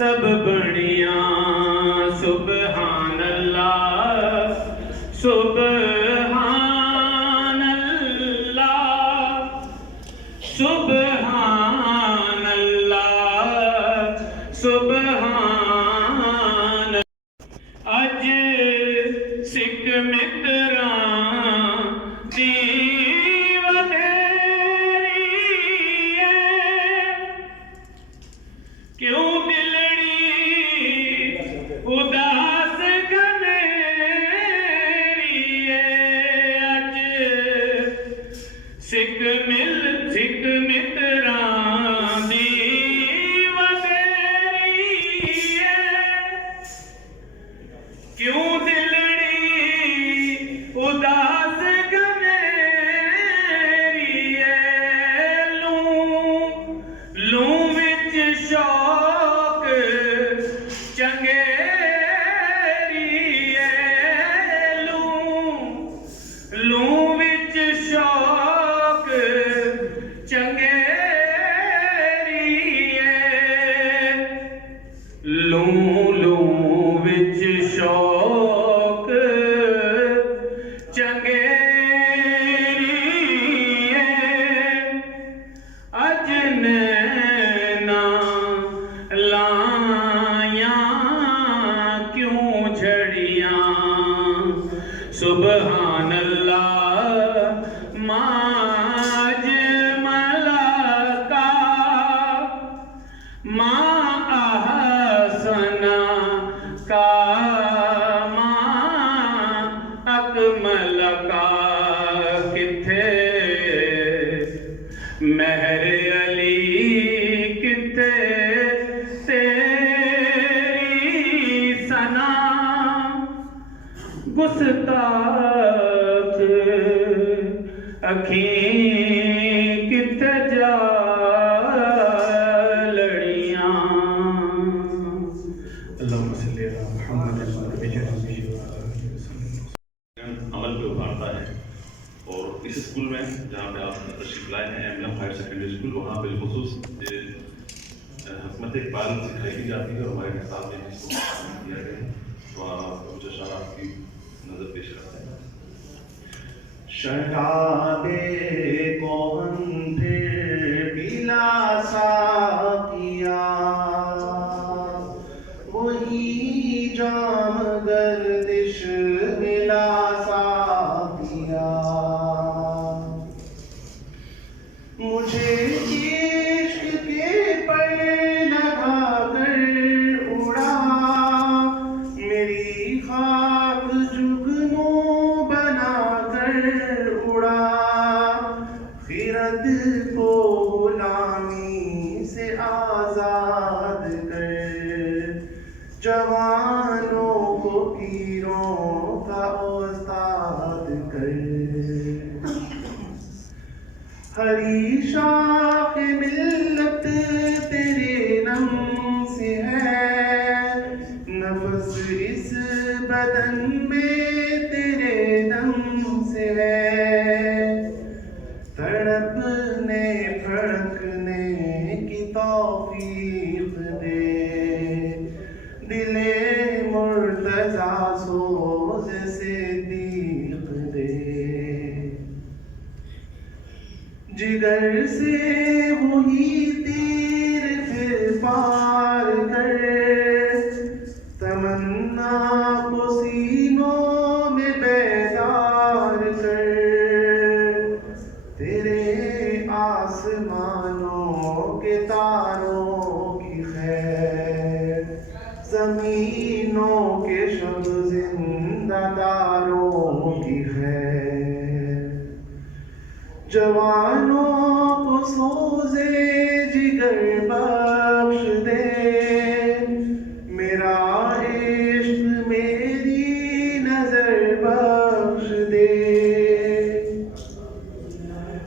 سب بڑیاں سبحان اللہ سبحان اللہ سبحان اللہ سبحان اج سکھ متراں دی ودیری ہے کیوں دلڑی اداس گھنیری ہے اج سکھ متراں دی ودیری ہے کیوں دلڑی اداس گھنیری ہے لوں وچ شوق چنگیری ہے لوں وچ شوق چنگیری ہے لوں وچ شوق چنگیری ہے اج نینا لائیاں کیوں جھڑیاں سبحان اللہ ماج ملکا ماں احسنا کا ماں اکمل کا کتھے مہر علی کتھے تیری ثنا گستاخ اکھیں کتھے جا لڑیاں اللہم صلی علی محمد عمل پہ ابھارتا ہے اور اس اسکول میں جہاں پہ آپ تشریف لائے ہیں ایم ہائر سیکنڈری اسکول وہاں بالخصوص حکمت اقبال سکھائی دی جاتی ہے اور ہمارے نصاب میں اس کو کیا گیا ہے تو آپ کچھ اشعار آپ کی نظر پیش کرتے ہیں شراب کون پھر پلا ساقیا وہی جام گردش ملا ساقیا مجھے عشق کے پر لگا کر اڑا میری خاک جگنوں بنا کر اڑا خرد کو غلامی سے آزاد کر جوانوں کو پیروں کا استاد کر ہری شاخ ملت تیرے نم سے ہے نفس اس بدن میں تیرے دم سے ہے تڑپنے پھڑکنے کی توفیق دے دل مرتضیٰ سوز صدیق دے جگر سے وہی تیر پھر پار کر تمنا کو سینوں میں بیدار کر تیرے آسمانوں کے تاروں کی خیر زمینوں کے شب زندہ داروں کی خیر جوانوں کو سوزے جگر بخش دے میرا عشق میری نظر بخش دے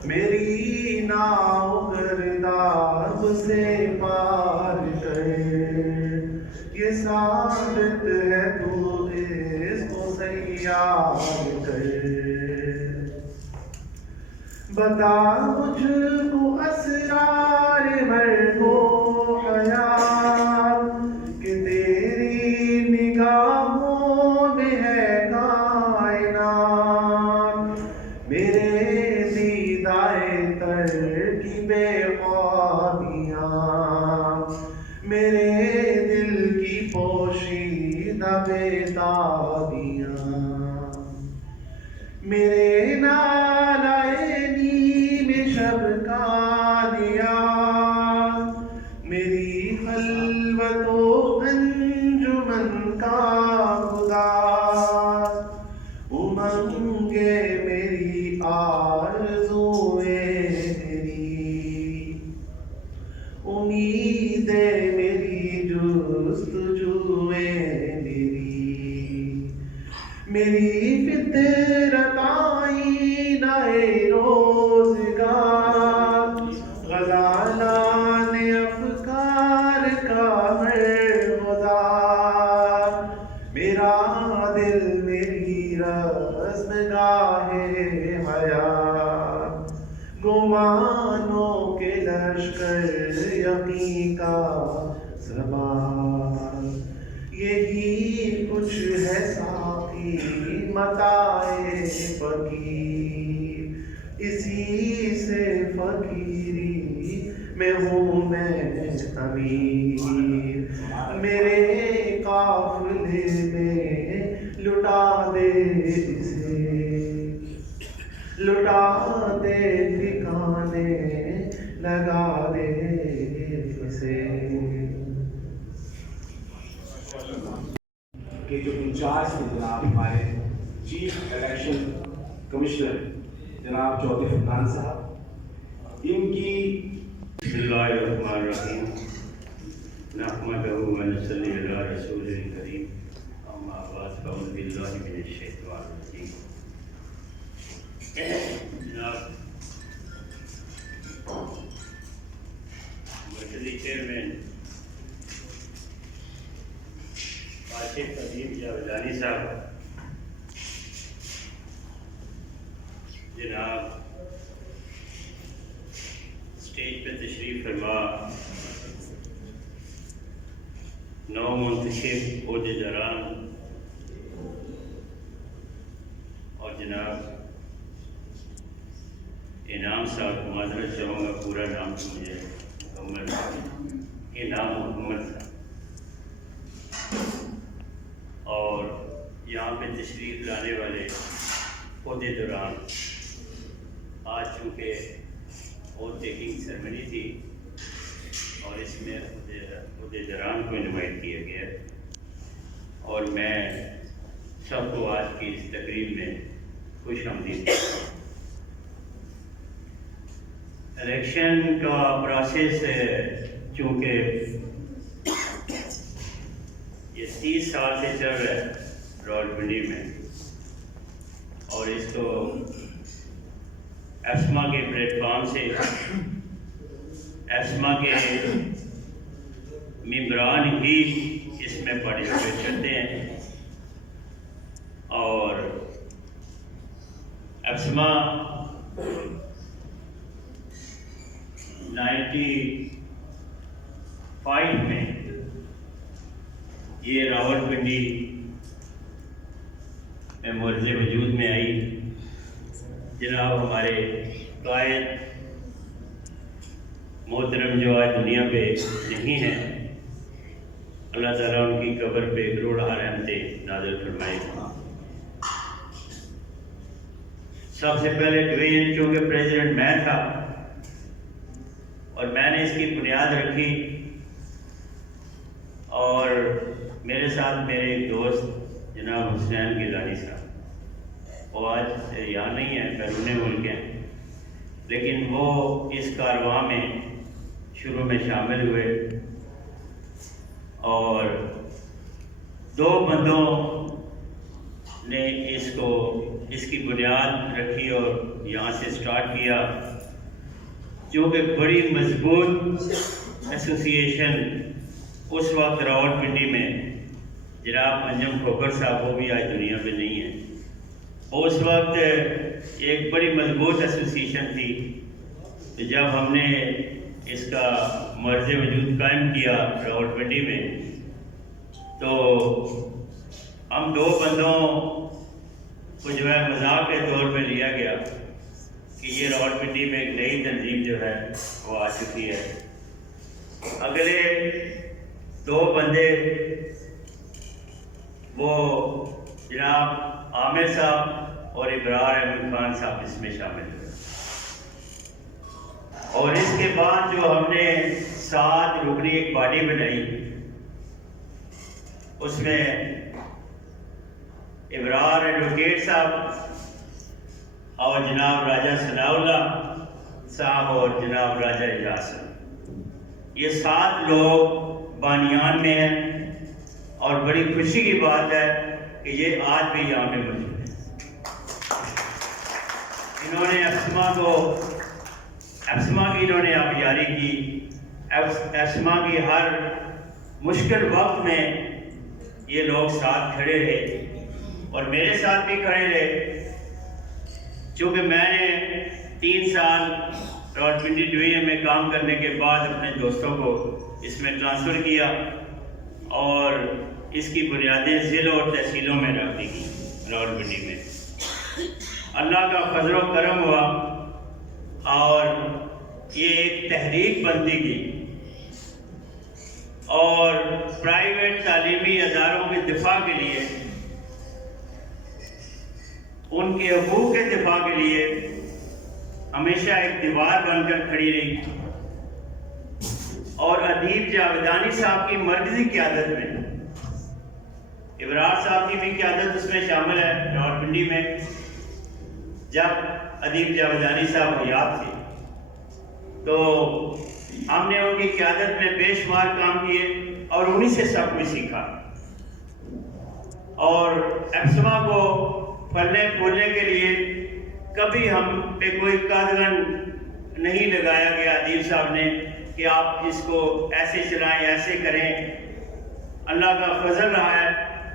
میری ناؤ گرداب سے پار کر یہ ثابت ہے تو اس کو سیار کر بتا مجھ کو اسرار بھر کو حیات میرے دل کی پوشیدہ بیدادیاں، میرے نالائنی میں شب کا نیاز، میری خلوت و انجمن کا خدا، امنگے میری آرزوئے میری، امیدیں میری جستجوئے میری فطرت آئینہ روزگار، غزالان افکار کا مرغدار، میرا دل میری رزمگاہ حیات، گمانوں کے لشکر یقین کا سوار، یہی کچھ ہے ساقی متاع فقیر، اسی سے فقیری میں ہوں میں امیر، میرے قافلے میں لٹا دے اسے، لٹا دے ٹھکانے لگا دے اسے۔ کہ جو انچارج تھے جناب ہمارے چیف الیکشن کمشنر جناب چودھری فرقان صاحب، ان کی بسم اللہ الرحمن الرحیم نحمدہ و نصلی علی رسول کریم اما بعد فاعوذ باللہ من الشیطان الرجیم۔ جناب مرکزی چیئرمین آصف قدیم جاویدانی صاحب، جناب اسٹیج پہ تشریف فرما نو منتخب عہدیداران اور جناب انعام صاحب، معذرت چاہوں گا پورا نام تو مجھے انعام محمد تھا، اور یہاں پہ تشریف لانے والے عہدیداران، آج چونکہ ووٹ ٹیکنگ سیرمنی تھی اور اس میں عہدیداران کو انوائٹ کیا گیا، اور میں سب کو آج کی اس تقریب میں خوش آمدید کرتا ہوں۔ الیکشن کا پروسیس چونکہ یہ 30 سال سے چل رہا ہے راولپنڈی میں، اور اس کو ایسما کے پلیٹ فارم سے ایسما کے ممبران ہی اس میں پارٹیسپیٹ کرتے ہیں، اور ایسما 95 میں یہ راولپنڈی میں مرز وجود میں آئی۔ جناب ہمارے قائد محترم جو آج دنیا پہ نہیں ہیں، اللہ تعالیٰ ان کی قبر پہ کروڑہ رحمتیں نازل فرمائے۔ سب سے پہلے ڈویژن چونکہ پریزیڈنٹ میں تھا اور میں نے اس کی بنیاد رکھی، اور میرے ساتھ میرے ایک دوست جناب حسین گیلانی صاحب، وہ آج یہاں نہیں ہیں، بیرون ملک ہیں، لیکن وہ اس کارواں میں شروع میں شامل ہوئے، اور 2 بندوں نے اس کی بنیاد رکھی اور یہاں سے سٹارٹ کیا، جو کہ بڑی مضبوط ایسوسیشن اس وقت راولپنڈی میں جناب انجم کھوکھر صاحب، وہ بھی آج دنیا میں نہیں ہیں، اس وقت ایک بڑی مضبوط ایسوسیشن تھی۔ جب ہم نے اس کا مرز وجود قائم کیا راولپنڈی میں، تو ہم 2 بندوں کو جو ہے مذاق کے طور پہ لیا گیا کہ یہ راولپنڈی میں ایک نئی تنظیم جو ہے وہ آ چکی ہے۔ اگلے 2 بندے وہ جناب عامر صاحب اور ابرار احمد خان صاحب اس میں شامل ہوئے، اور اس کے بعد جو ہم نے 7 رکنی ایک باڈی بنائی، اس میں ابرار ایڈوکیٹ صاحب اور جناب راجہ ثناء اللہ صاحب اور جناب راجہ اجاز صاحب، یہ 7 لوگ بانیان میں ہیں، اور بڑی خوشی کی بات ہے کہ یہ آج بھی یہاں پہ موجود ہیں۔ انہوں نے ایپسما کی انہوں نے آبیاری کی، ایپسما کی ہر مشکل وقت میں یہ لوگ ساتھ کھڑے رہے اور میرے ساتھ بھی کھڑے رہے، چونکہ میں نے 3 سال راولپنڈی ڈویژن میں کام کرنے کے بعد اپنے دوستوں کو اس میں ٹرانسفر کیا اور اس کی بنیادیں ضلع اور تحصیلوں میں رکھ دی گئی راولپنڈی میں۔ اللہ کا فضل و کرم ہوا اور یہ ایک تحریک بنتی گئی، اور پرائیویٹ تعلیمی اداروں کے دفاع کے لیے، ان کے حقوق کے دفاع کے لیے ہمیشہ ایک دیوار بن کر کھڑی رہی، اور ادیب جاویدانی صاحب کی مرکزی قیادت میں، ابرار صاحب کی بھی قیادت اس میں شامل ہے راولپنڈی میں، جب ادیب جاویدانی صاحب حیات تھے تو ہم نے ان کی قیادت میں بے شمار کام کیے اور انہی سے سب کچھ سیکھا، اور ایپسما کو پھلنے پھولنے کے لیے کبھی ہم پہ کوئی قدغن نہیں لگایا گیا ادیب صاحب نے کہ آپ اس کو ایسے چلائیں، ایسے کریں۔ اللہ کا فضل رہا ہے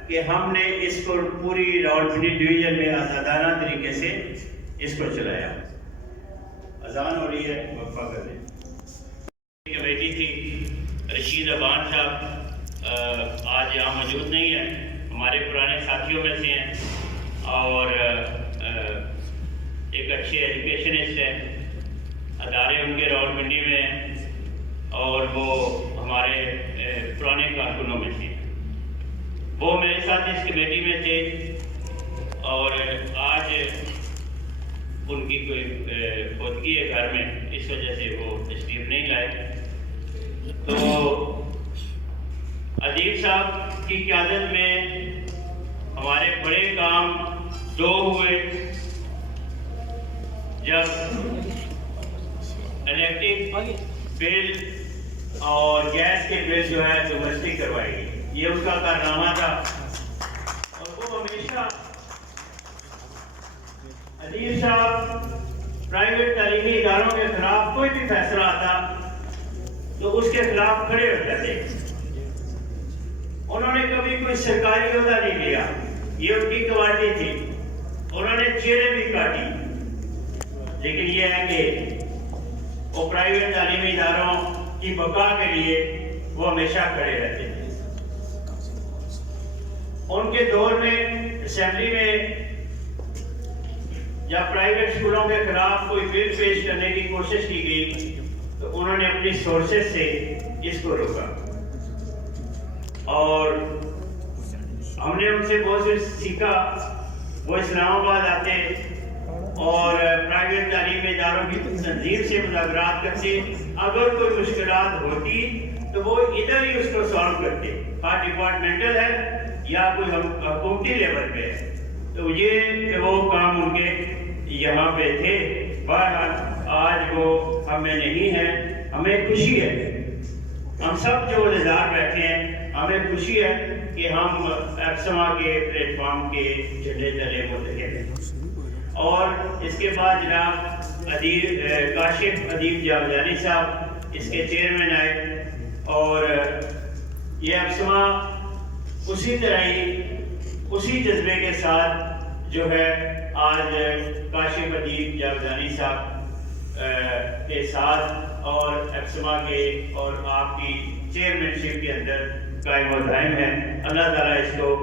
کہ ہم نے اس کو پوری راولپنڈی ڈویژن میں آزادانہ طریقے سے اس کو چلایا۔ اذان ہو رہی ہے، وقفہ کر دیں۔ کمیٹی تھی، رشید ابان صاحب آج یہاں موجود نہیں ہے، ہمارے پرانے ساتھیوں میں سے ہیں اور ایک اچھے ایجوکیشنسٹ ہیں، ادارے ان کے راولپنڈی میں ہیں اور وہ ہمارے پرانے کارکنوں میں سے، وہ میرے ساتھ اس کمیٹی میں تھے، اور آج ان کی کوئی فوتگی ہے گھر میں، اس وجہ سے وہ تشریف نہیں لائے۔ تو ادیب صاحب کی قیادت میں ہمارے بڑے کام 2 ہوئے، جب الیکٹرک بل اور گیس کے بل جو ہے ڈومیسٹک کروائی گئی، یہ ان کا کارنامہ تھا، اور وہ ہمیشہ ادیب صاحب پرائیویٹ تعلیمی اداروں کے خلاف کوئی بھی فیصلہ آتا تو اس کے خلاف کھڑے ہو جاتے۔ انہوں نے کبھی کوئی سرکاری عہدہ نہیں لیا، یہ ان کی کوالٹی تھی، انہوں نے چیریں بھی کاٹی، لیکن یہ ہے کہ وہ پرائیویٹ تعلیمی اداروں کی بقا کے لیے وہ ہمیشہ کھڑے رہتے تھے۔ ان کے دور میں اسمبلی میں جب پرائیویٹ اسکولوں کے خلاف کوئی بل پیش کرنے کی کوشش کی گئی تو انہوں نے اپنی سورسز سے اس کو روکا، اور ہم نے ان سے بہت سے سیکھا۔ وہ اسلام آباد آتے اور پرائیویٹ تعلیمی اداروں کی تنظیم سے مذاکرات کرتے، اگر کوئی مشکلات ہوتی تو وہ ادھر ہی اس کو سالو کرتے، خواہ ڈپارٹمنٹل ہے یا کوئی حکومتی لیول پہ ہے، تو یہ وہ کام ان کے یہاں پہ تھے۔ بہرحال آج وہ ہمیں نہیں ہے، ہمیں خوشی ہے، ہم سب جو عزیزار بیٹھے ہیں، ہمیں خوشی ہے کہ ہم ایپسما کے پلیٹ فارم کے جھنڈے تلے متحد ہیں۔ اور اس کے بعد جناب کاشف ادیب جاویدانی صاحب اس کے چیئرمین آئے، اور یہ ایپسما اسی طرح ہی اسی جذبے کے ساتھ جو ہے آج کاشف ادیب جاویدانی صاحب کے ساتھ اور ایپسما کے اور آپ کی چیئرمینشپ کے اندر قائم و دائم ہے۔ اللہ تعالیٰ اس کو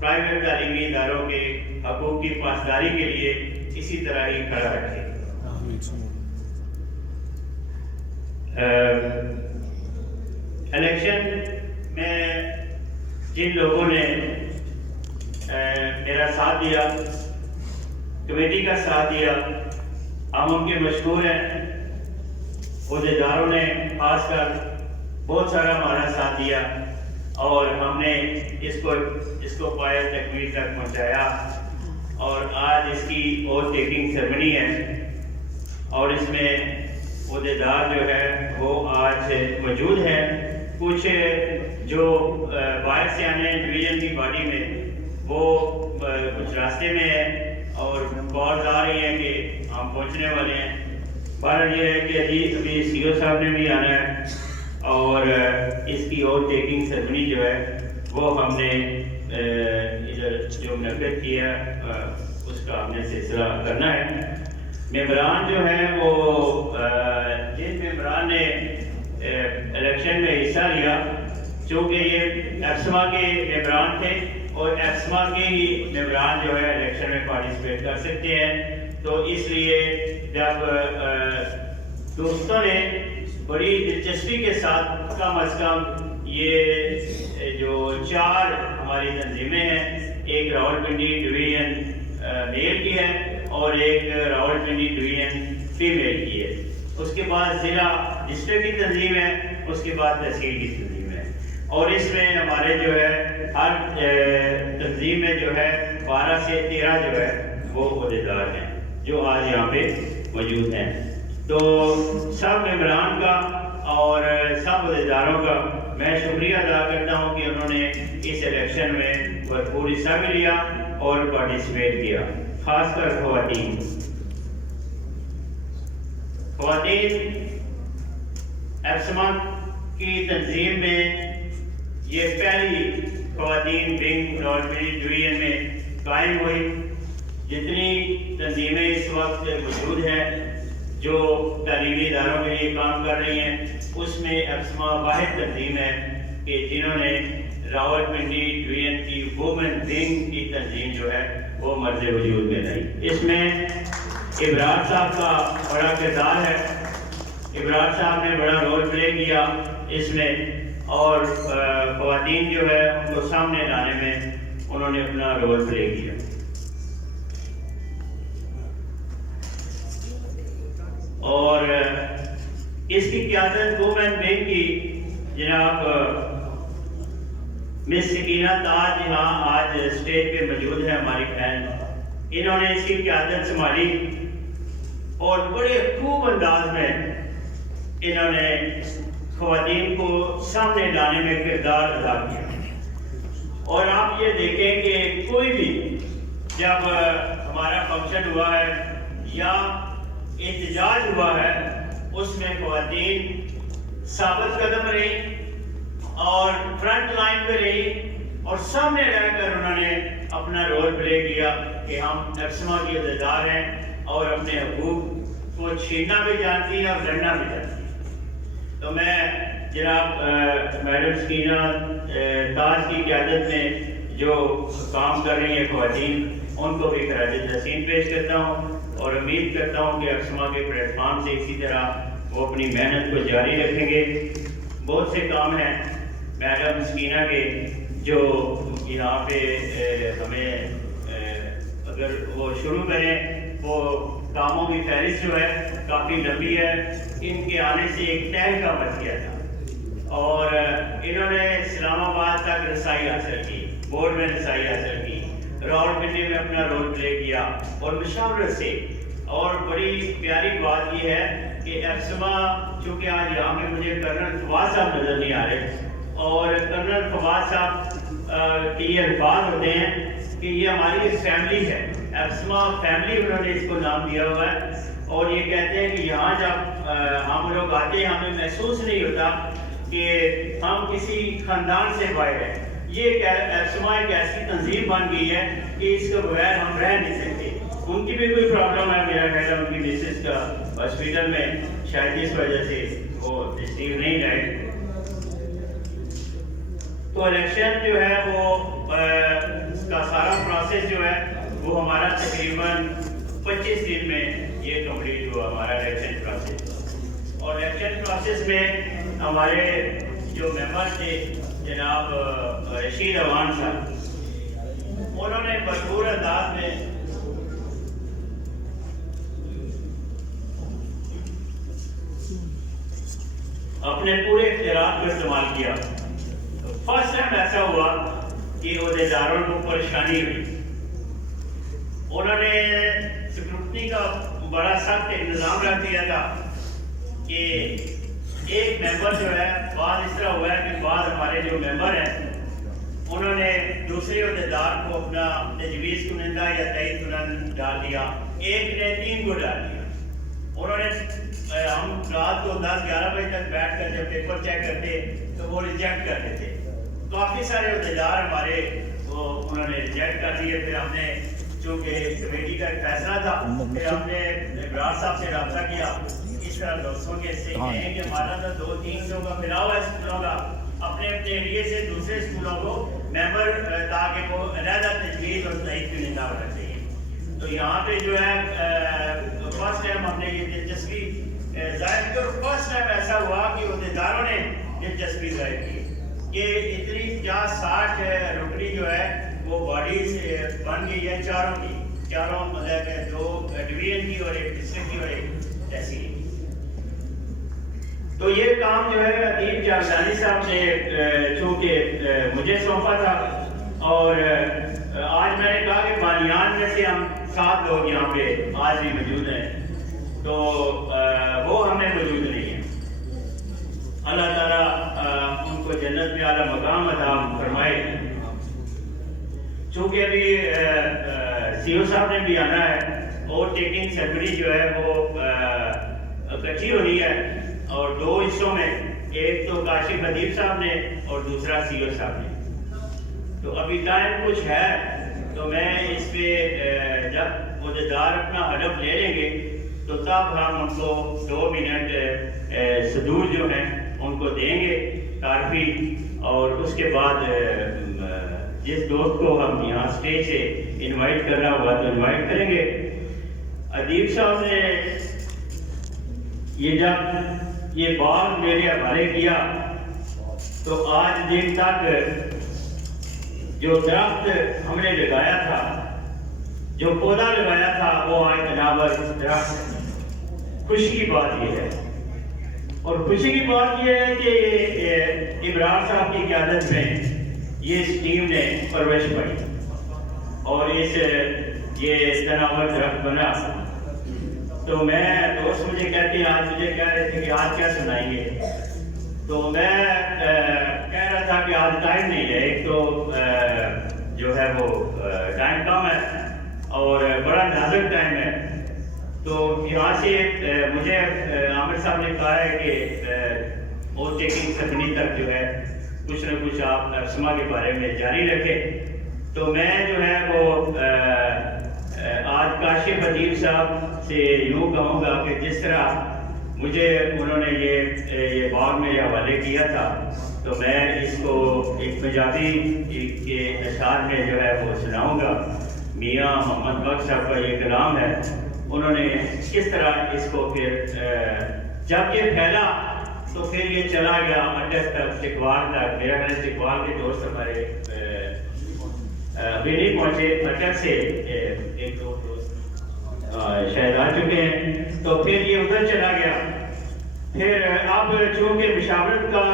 پرائیویٹ تعلیمی اداروں کے حقوق کی پاسداری کے لیے اسی طرح ہی کھڑا رکھے۔ الیکشن میں جن لوگوں نے میرا ساتھ دیا، کمیٹی کا ساتھ دیا، ہم ان کے مشکور ہیں۔ عہدیداروں نے خاص کر بہت سارا ہمارا ساتھ دیا اور ہم نے اس کو پایہ تکمیل تک پہنچایا، اور آج اس کی اوتھ ٹیکنگ سیرمنی ہے، اور اس میں عہدیدار جو ہے وہ آج موجود ہے۔ کچھ جو باہر سے آنے ڈویژن کی باڈی میں وہ کچھ راستے میں ہے اور کالز آ رہی ہیں کہ ہم پہنچنے والے ہیں۔ بہرحال یہ ہے کہ ابھی سی او صاحب نے بھی آنا ہے، اور اس کی اوتھ ٹیکنگ سیرمنی جو ہے وہ ہم نے ادھر جو منعقد کیا اس کا ہم نے سلسلہ کرنا ہے۔ ممبران جو ہے وہ جن ممبران نے الیکشن میں حصہ لیا، چونکہ یہ ایپسما کے ممبران تھے اور ایپسما کے ہی ممبران جو ہے الیکشن میں پارٹیسپیٹ کر سکتے ہیں، تو اس لیے جب دوستوں نے بڑی دلچسپی کے ساتھ کم از کم یہ جو 4 ہماری تنظیمیں ہیں، ایک راولپنڈی ڈویژن میل کی ہے اور ایک راولپنڈی ڈویژن فیمیل کی ہے، اس کے بعد ضلع ڈسٹرکٹ کی تنظیم ہے، اس کے بعد تحصیل کی تنظیم ہے، اور اس میں ہمارے جو ہے ہر تنظیم میں جو ہے 12 سے 13 جو ہے وہ عہدیدار ہیں جو آج یہاں پہ موجود ہیں۔ تو سب ممبران کا اور سب عہدیداروں کا میں شکریہ ادا کرتا ہوں کہ انہوں نے اس الیکشن میں بھرپور حصہ بھی لیا اور پارٹیسپیٹ کیا، خاص کر خواتین ایپسما کی تنظیم میں یہ پہلی خواتین ونگ راولپنڈی ڈویژن میں قائم ہوئی۔ جتنی تنظیمیں اس وقت موجود ہیں جو تعلیمی اداروں کے لیے کام کر رہی ہیں، اس میں ایپسما واحد تنظیم ہے کہ جنہوں نے راولپنڈی ڈویژن کی وومن ونگ کی تنظیم جو ہے وہ مرز وجود میں لائی۔ اس میں ابرار صاحب کا بڑا کردار ہے، ابرار صاحب نے بڑا رول پلے کیا اس میں، اور خواتین جو ہے ان کو سامنے لانے میں انہوں نے اپنا رول پلے کیا۔ اور اس کی قیادت وومن ونگ کی جناب مس سکینہ تاج یہاں آج اسٹیج پہ موجود ہے، ہماری بہن، انہوں نے اس کی قیادت سنبھالی اور بڑے خوب انداز میں انہوں نے خواتین کو سامنے لانے میں کردار ادا کیا۔ اور آپ یہ دیکھیں کہ کوئی بھی جب ہمارا فنکشن ہوا ہے یا احتجاج ہوا ہے، اس میں خواتین ثابت قدم رہی اور فرنٹ لائن پہ رہی اور سامنے رہ کر انہوں نے اپنا رول پلے کیا کہ ہم ایپسما کے عہدیدار ہیں اور اپنے حقوق کو چھیننا بھی جانتی ہیں اور لڑنا بھی جانتی ہیں۔ تو میں جناب میڈم سکینہ تاج کی قیادت میں جو کام کر رہی ہیں خواتین، ان کو بھی خراج تحسین پیش کرتا ہوں اور امید کرتا ہوں کہ ایپسما کے پلیٹ فارم سے اسی طرح وہ اپنی محنت کو جاری رکھیں گے۔ بہت سے کام ہیں میڈم سکینہ کے جو یہاں پہ ہمیں اگر وہ شروع کریں، وہ کاموں کی فہرست جو ہے کافی لمبی ہے۔ ان کے آنے سے ایک تہلکہ مچ گیا تھا اور انہوں نے اسلام آباد تک رسائی حاصل کی، بورڈ میں رسائی حاصل کی، راولپنڈی میں اپنا رول پلے کیا اور مشاورت سے۔ اور بڑی پیاری بات یہ ہے کہ ایپسما، چونکہ آج یہاں میں مجھے کرنل فواد صاحب نظر نہیں آ رہے، اور کرنل فواد صاحب کے یہ الفاظ ہوتے ہیں کہ یہ ہماری ایک فیملی ہے، ایپسما فیملی انہوں نے اس کو نام دیا ہوا ہے، اور یہ کہتے ہیں کہ یہاں جب ہم لوگ آتے ہیں ہمیں محسوس نہیں ہوتا کہ ہم کسی خاندان سے باہر ہیں۔ یہ ایپسما ایک ایسی تنظیم بن گئی ہے کہ اس کے بغیر ہم رہ نہیں سکتے۔ ان کی بھی کوئی پرابلم ہے، میرا خیال ہے ان کی مسز کا ہاسپٹل میں شاید اس وجہ سے وہ تشریف نہیں لائے۔ تو الیکشن جو ہے وہ اس کا سارا پروسیس جو ہے وہ ہمارا تقریباً 25 دن میں یہ کمپلیٹ ہوا ہمارا الیکشن پروسیس۔ اور الیکشن پروسیس میں ہمارے جو ممبر تھے جناب رشید اوان صاحب، انہوں نے بھرپور انداز میں اپنے پورے اختیارات کو استعمال کیا. فرسٹ ٹائم ایسا ہوا کہ عہدیداروں کو پریشانی ہوئی. انہوں نے سیکورٹی کا بڑا سخت انتظام رکھ دیا تھا کہ ایک ممبر جو ہے، بعض اس طرح ہوا ہے کہ بعض ہمارے جو ممبر ہیں انہوں نے دوسرے عہدیدار کو اپنا تجویز کنندہ یا تائید کنندہ ڈال دیا، ایک نے 3 کو ڈال دیا. انہوں نے ہم رات کو 10-11 بجے تک بیٹھ کر جب پیپر چیک کرتے تو وہ ریجیکٹ کر دیتے. کافی سارے عہدیدار ہمارے انہوں نے ریجیکٹ کر دیے. پھر ہم نے چونکہ کمیٹی کا ایک فیصلہ تھا، پھر ہم نے ابراز صاحب سے رابطہ کیا اس طرح دوستوں کے سے کہیں کہ ہمارا تو 200-300 کا پھیلا ہوا ہے اسکولوں کا، اپنے اپنے ایریے سے دوسرے اسکولوں کو ممبر تاکہ وہ علیحدہ تجویز اور تائید کنندہ ہونا چاہیے. تو یہاں پہ جو ہے فرسٹ ٹائم ہم نے یہ دلچسپی ظاہر کی، اور فرسٹ ٹائم ایسا ہوا کہ عہدیداروں نے دلچسپی ظاہر کی کہ اتنی 50-60 رکنی جو ہے وہ باڈیز بن گئی ہے، چاروں مطلب 2 ڈویژن کی اور 1 ڈسٹرکٹ کی اور 1 تحصیل کی. تو یہ کام جو ہے ادیب جاویدانی صاحب نے چونکہ مجھے سونپا تھا، اور آج میں نے کہا کہ بانیان میں سے ہم 7 لوگ یہاں پہ آج بھی موجود ہیں، تو وہ ہمیں موجود نہیں ہیں. اللہ تعالیٰ ان کو جنت میں اعلیٰ مقام عطا فرمائے. چونکہ ابھی سی او صاحب نے بھی آنا ہے اور ٹیکنگ سرمنی جو ہے وہ اکٹھی ہونی ہے، اور 2 حصوں میں، ایک تو کاشف ادیب صاحب نے اور دوسرا سی او صاحب نے. تو ابھی ٹائم کچھ ہے، تو میں اس پہ جب عہدیدار اپنا ہدف لے لیں گے تو تب ہم ان کو 2 منٹ صدور جو ہیں ان کو دیں گے تعارفی، اور اس کے بعد جس دوست کو ہم یہاں اسٹیج سے انوائٹ کرنا ہوا تو انوائٹ کریں گے. ادیب صاحب نے یہ جب یہ باغ میرے حوالے کیا تو آج دن تک جو درخت ہم نے لگایا تھا، جو پودا لگایا تھا، وہ آج جناب درخت. خوشی کی بات یہ ہے، اور خوشی کی بات یہ ہے کہ ابراز صاحب کی قیادت میں یہ اس ٹیم نے پرورش پائی اور یہ تناور درخت بنا. تو میں دوست مجھے کہتے ہیں، آج مجھے کہہ رہے تھے کہ آج کیا سنائیں گے، تو میں کہہ رہا تھا کہ آج ٹائم نہیں ہے. ایک تو جو ہے وہ ٹائم کم ہے اور بڑا نازک ٹائم ہے. تو یہاں سے مجھے عامر صاحب نے کہا ہے کہ وہ ٹیکنگ سرمنی تک جو ہے کچھ نہ کچھ آپ اسما کے بارے میں جاری رکھیں. تو میں جو ہے وہ آج کاشف ادیب صاحب سے یوں کہوں گا کہ جس طرح مجھے انہوں نے یہ باغ میرے حوالے کیا تھا، تو میں اس کو ایک پنجابی کے اشعار میں جو ہے وہ سناؤں گا. میاں محمد بخش صاحب کا یہ کلام ہے. انہوں نے کس طرح اس کو پھر جب یہ پھیلا تو پھر یہ چلا گیا اٹک تک، سکھوال تک. میرا خیال سکھوال کے دوست ہمارے ابھی نہیں پہنچے، اٹک سے 1-2 دوست شاید آ چکے ہیں. تو پھر یہ ادھر چلا گیا. پھر اب چونکہ مشاورت کا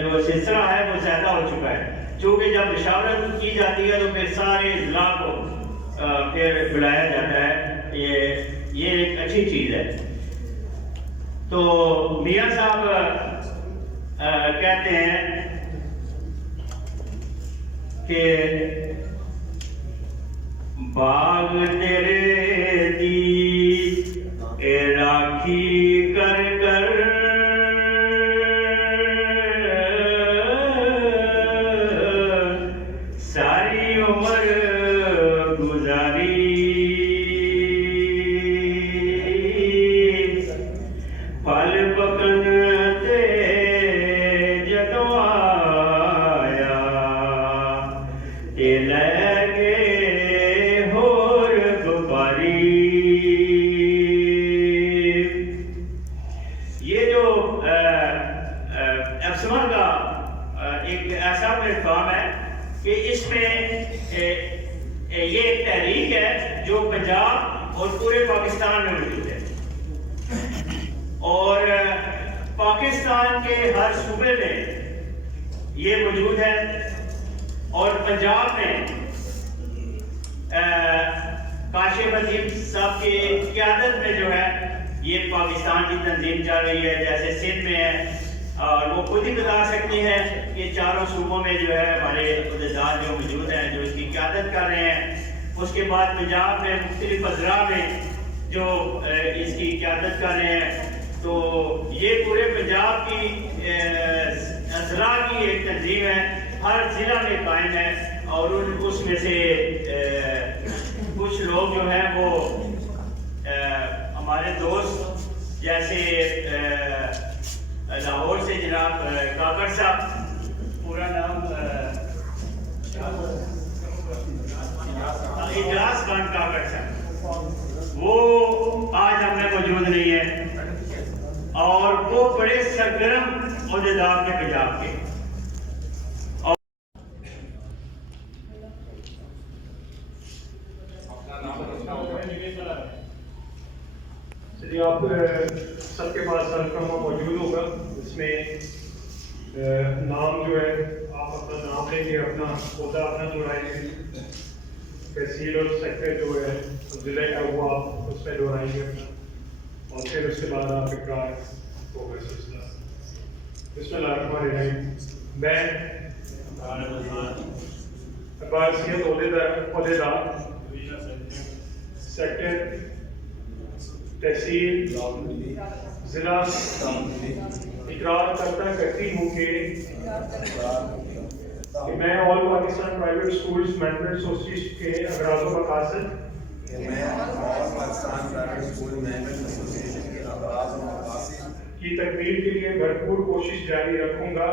جو سلسلہ ہے وہ زیادہ ہو چکا ہے، چونکہ جب مشاورت کی جاتی ہے تو پھر سارے اضلاع کو پھر بلایا جاتا ہے. یہ ایک اچھی چیز ہے. تو میاں صاحب کہتے ہیں کہ باغ تیرے دی راکھی کر کر ساری عمر گزاری، پھل پکن تے جدوں آیا تے لے گے ہور گباری. ایسا پلیٹ فارم ہے کہ اس میں یہ ایک تحریک ہے جو پنجاب اور پورے پاکستان میں موجود ہے، اور پاکستان کے ہر صوبے میں یہ موجود ہے، اور پنجاب میں کاشف عظیم صاحب کی قیادت میں جو ہے یہ پاکستان کی تنظیم چل رہی ہے، جیسے سندھ میں ہے، اور وہ خود ہی بتا سکتی ہے کہ چاروں صوبوں میں جو ہے ہمارے عہدیدار جو موجود ہیں جو اس کی قیادت کر رہے ہیں۔ اس کے بعد پنجاب میں مختلف اضلاع میں جو اس کی قیادت کر رہے ہیں، تو یہ پورے پنجاب کی اضلاع کی ایک تنظیم ہے، ہر ضلع میں قائم ہے، اور اس میں سے کچھ لوگ جو ہیں وہ ہمارے دوست جیسے لاہور سے جناب کاکڑ صاحب، پورا نام اجلاس خان کاکڑ صاحب، وہ آج ہم میں موجود نہیں ہے، اور وہ بڑے سرگرم عہدیدار کے پنجاب کے۔ چلیے آپ سب کے پاس سرکرما موجود ہوگا، اس میں نام جو ہے آپ اپنا نام لیں گے، اپنا عہدہ اپنا دہرائیں گے، تحصیل اور سیکٹر جو ہے ضلع کا وہ آپ اس میں دہرائیں گے اپنا، اور پھر اس کے بعد آپ اقرار ہوگا سلسلہ۔ بسم اللہ الرحمن الرحیم۔ میں عباسیت عہدیدار سیکٹر تحصیل ضلع اقرار کرتی ہوں کہ میں all Pakistan private schools management association کے اغراض و مقاصد کی تکمیل کے لیے بھرپور کوشش جاری رکھوں گا،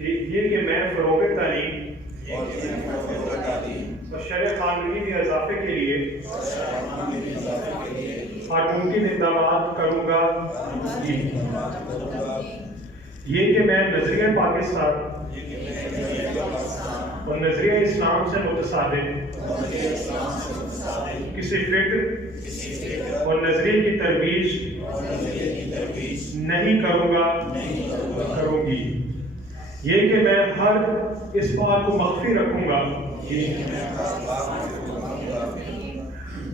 یہ کہ میں فروغ تعلیم اور شرع خواندگی کے اضافے کے لیے ہر ممکن اقدامات کروں گا، یہ کہ میں نظریہ پاکستان اور نظریہ اسلام سے متصادم کسی فکر اور نظریے کی ترویج نہیں کروں گا، کروں گی، یہ کہ میں ہر اس بات کو مخفی رکھوں گا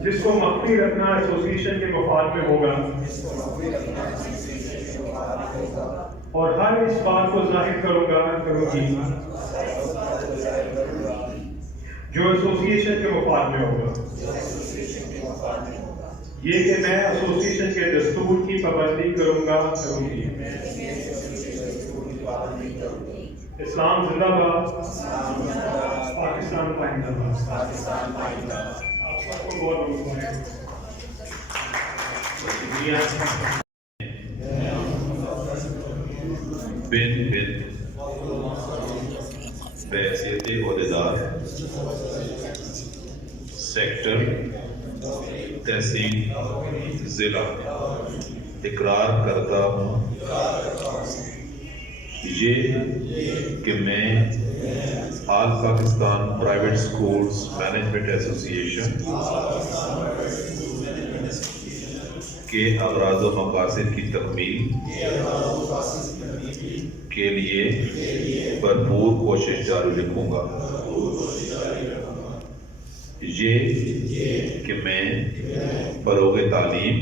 جس کو مخفی رکھنا ایسوسیشن کے مفاد میں ہوگا، اور ہر اس بات کو ظاہر کروں گا، کروں گی جو ایسوسیشن کے مفاد میں ہوگا، یہ کہ میں ایسوسیشن کے دستور کی پابندی کروں گا، کروں گی۔ اسلام زندہ باد، پاکستان پائندہ باد۔ آپ سب کو بہت بہت بن بحیثیت عہدیدار سیکٹر تحصیل ضلع اقرار کرتا ہوں یہ کہ میں all Pakistan private schools management association کے اغراض و مقاصد کی تکمیل کے لیے بھرپور کوشش جاری رکھوں گا، یہ کہ میں فروغ تعلیم